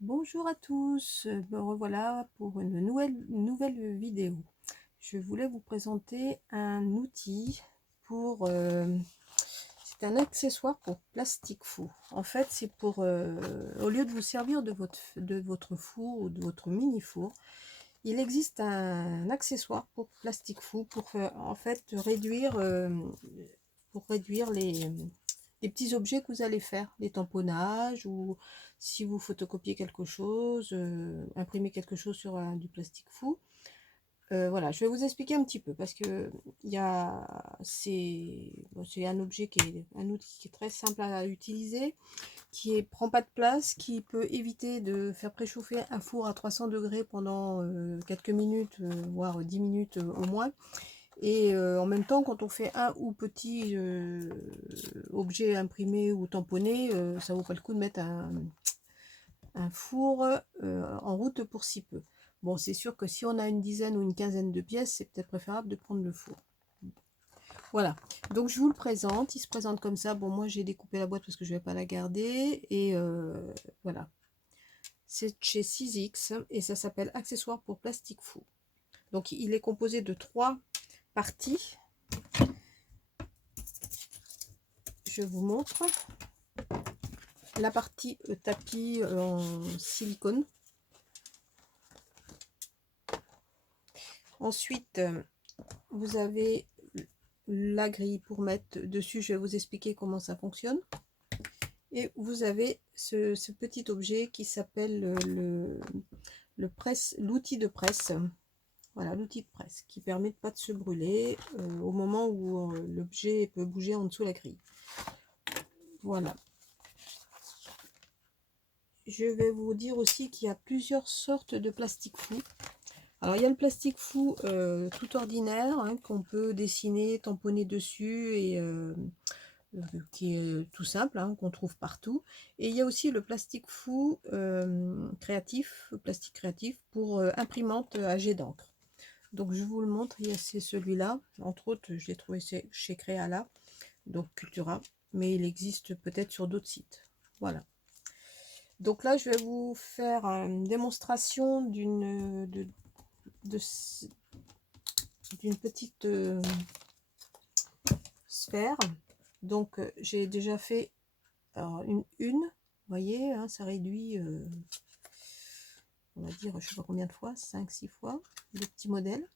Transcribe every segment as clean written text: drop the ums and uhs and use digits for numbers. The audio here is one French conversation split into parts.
Bonjour à tous, me revoilà pour une nouvelle vidéo. Je voulais vous présenter un outil pour, c'est un accessoire pour plastique four. En fait, c'est pour, au lieu de vous servir de votre four ou de votre mini four, il existe un accessoire pour plastique four pour en fait réduire les petits objets que vous allez faire, les tamponnages ou si vous photocopiez quelque chose, imprimer quelque chose sur du plastique fou. Voilà, je vais vous expliquer un petit peu parce que c'est un objet qui est un outil qui est très simple à utiliser, prend pas de place, qui peut éviter de faire préchauffer un four à 300 degrés pendant quelques minutes, voire 10 minutes au moins. Et en même temps, quand on fait un ou petit objet imprimé ou tamponné, ça vaut pas le coup de mettre un four en route pour si peu. Bon, c'est sûr que si on a une dizaine ou une quinzaine de pièces, c'est peut-être préférable de prendre le four. Voilà, donc je vous le présente, il se présente comme ça. Bon, moi j'ai découpé la boîte parce que je vais pas la garder. Et voilà, c'est chez 6X et ça s'appelle accessoire pour plastique four. Donc il est composé de 3 parties. Je vous montre la partie tapis en silicone. Ensuite, vous avez la grille pour mettre dessus. Je vais vous expliquer comment ça fonctionne. Et vous avez ce petit objet qui s'appelle l'outil de presse. Voilà, l'outil de presse qui permet de pas de se brûler au moment où l'objet peut bouger en dessous de la grille. Voilà. Je vais vous dire aussi qu'il y a plusieurs sortes de plastique fou. Alors il y a le plastique fou tout ordinaire qu'on peut dessiner, tamponner dessus et qui est tout simple, qu'on trouve partout. Et il y a aussi le plastique fou créatif, plastique créatif pour imprimante à jet d'encre. Donc je vous le montre, c'est celui-là. Entre autres, je l'ai trouvé chez Créala, donc Cultura, mais il existe peut-être sur d'autres sites. Voilà. Donc là, je vais vous faire une démonstration d'une petite sphère. Donc j'ai déjà fait une, vous voyez, ça réduit, on va dire, je sais pas combien de fois, 5-6 fois, le petit modèle.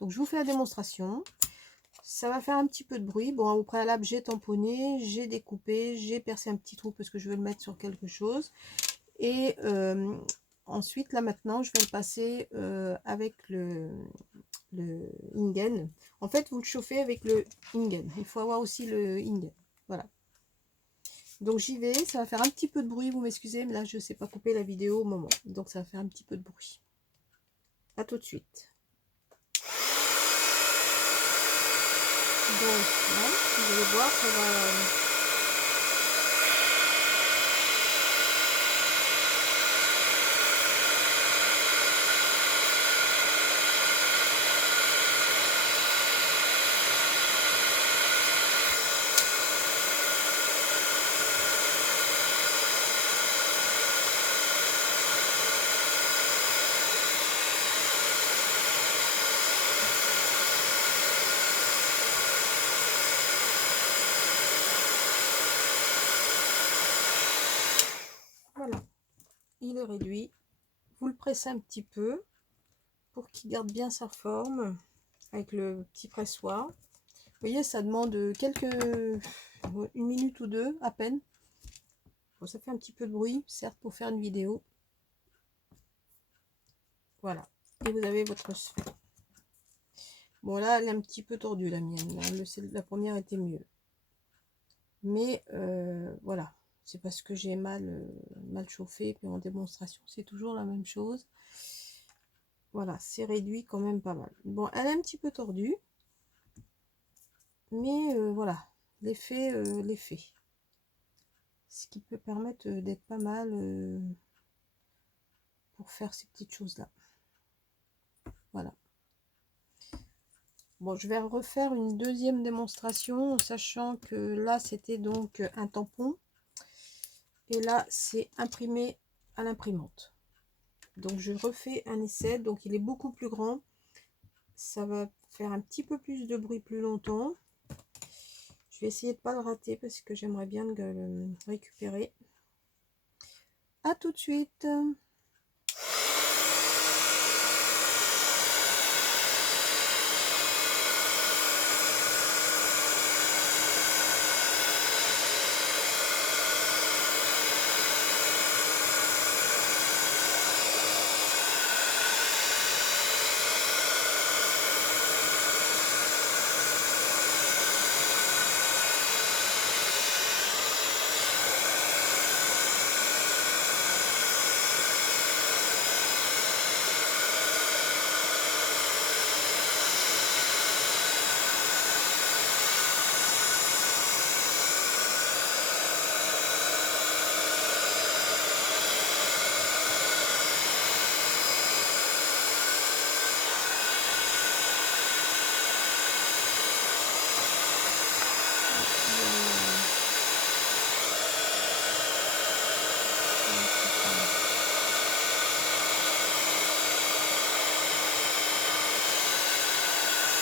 Donc je vous fais la démonstration. Ça va faire un petit peu de bruit. Bon, au préalable, j'ai tamponné, j'ai découpé, j'ai percé un petit trou parce que je veux le mettre sur quelque chose. Et ensuite, là maintenant, je vais le passer avec le Ingen. En fait, vous le chauffez avec le Ingen. Il faut avoir aussi le Ingen. Voilà. Donc j'y vais, ça va faire un petit peu de bruit, vous m'excusez, mais là je ne sais pas couper la vidéo au moment. Donc ça va faire un petit peu de bruit. A tout de suite. Donc là, vous allez voir, ça va... Voilà, il est réduit. Vous le pressez un petit peu pour qu'il garde bien sa forme avec le petit pressoir. Vous voyez, ça demande une minute ou deux à peine. Bon, ça fait un petit peu de bruit, certes, pour faire une vidéo. Voilà, et vous avez votre sphère. Bon, là, elle est un petit peu tordue, la mienne. La première était mieux. Mais voilà, c'est parce que j'ai mal chauffé. Puis en démonstration, c'est toujours la même chose. Voilà, c'est réduit quand même pas mal. Bon, elle est un petit peu tordue. Mais voilà, l'effet. Ce qui peut permettre d'être pas mal pour faire ces petites choses-là. Voilà. Bon, je vais refaire une deuxième démonstration, sachant que là, c'était donc un tampon. Et là, c'est imprimé à l'imprimante. Donc je refais un essai, donc il est beaucoup plus grand, ça va faire un petit peu plus de bruit plus longtemps. Je vais essayer de pas le rater parce que j'aimerais bien le récupérer. À tout de suite.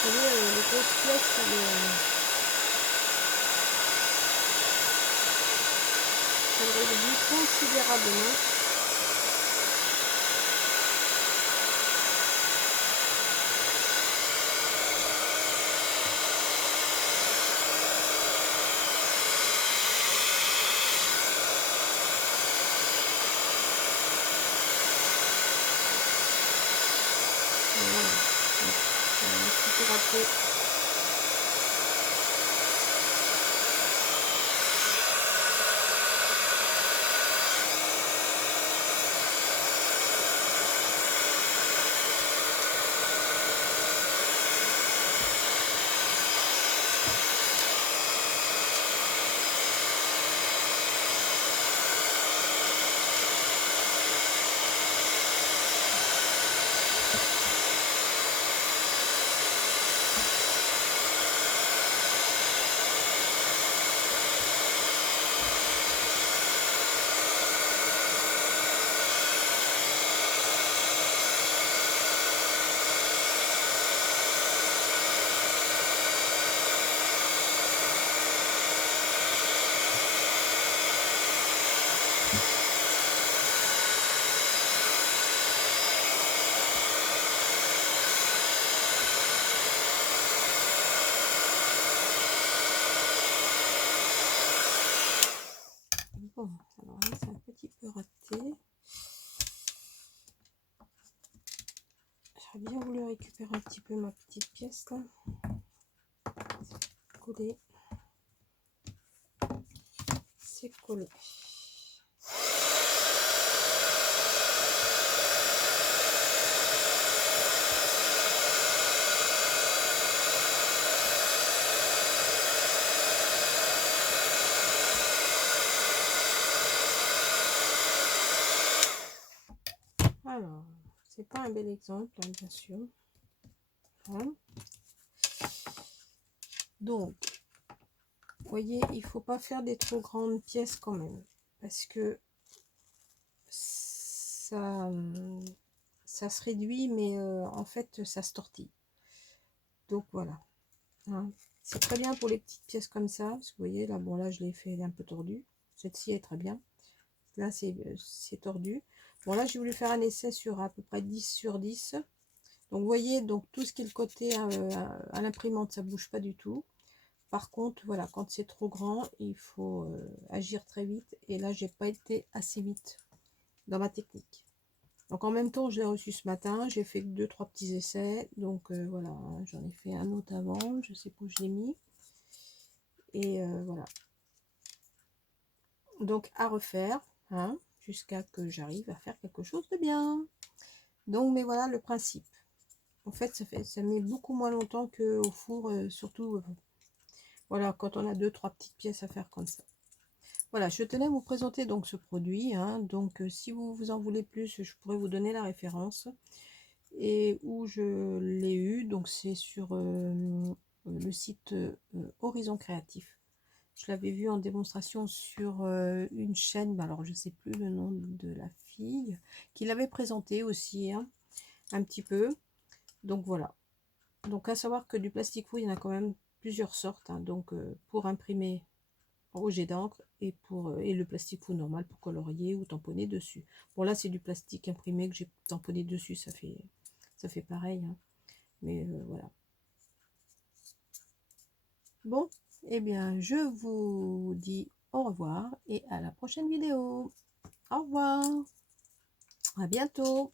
Vous voyez, les grosses pièces, elles réduisent considérablement. Voilà. Un petit peu raté. Bon, alors là, c'est un petit peu raté. J'aurais bien voulu récupérer un petit peu ma petite pièce là. Collé. C'est collé. Alors, c'est pas un bel exemple, hein, bien sûr. Voilà. Donc, vous voyez, il faut pas faire des trop grandes pièces quand même, parce que ça se réduit, mais en fait, ça se tortille. Donc voilà. Hein. C'est très bien pour les petites pièces comme ça, parce que vous voyez, là, bon, là, je l'ai fait un peu tordu. Cette-ci est très bien. Là, c'est tordu. Bon, là, j'ai voulu faire un essai sur à peu près 10 sur 10. Donc, vous voyez, donc tout ce qui est le côté à l'imprimante, ça bouge pas du tout. Par contre, voilà, quand c'est trop grand, il faut agir très vite. Et là, j'ai pas été assez vite dans ma technique. Donc, en même temps, je l'ai reçu ce matin. J'ai fait 2-3 petits essais. Donc, voilà, hein, j'en ai fait un autre avant. Je sais pas où je l'ai mis. Et voilà. Donc, à refaire, hein, jusqu'à que j'arrive à faire quelque chose de bien. Donc, mais voilà le principe. En fait, ça met beaucoup moins longtemps qu'au four, surtout, voilà, quand on a 2-3 petites pièces à faire comme ça. Voilà, je tenais à vous présenter donc ce produit. Hein, donc, si vous en voulez plus, je pourrais vous donner la référence et où je l'ai eu. Donc, c'est sur le site Horizon Créatif. Je l'avais vu en démonstration sur une chaîne, alors je sais plus le nom de la fille, qui l'avait présenté aussi, hein, un petit peu. Donc voilà. Donc à savoir que du plastique fou, il y en a quand même plusieurs sortes, hein. Donc pour imprimer au jet d'encre et et le plastique fou normal pour colorier ou tamponner dessus. Bon là c'est du plastique imprimé que j'ai tamponné dessus, ça fait pareil, hein. Mais voilà. Bon, eh bien je vous dis au revoir et à la prochaine vidéo. Au revoir, à bientôt.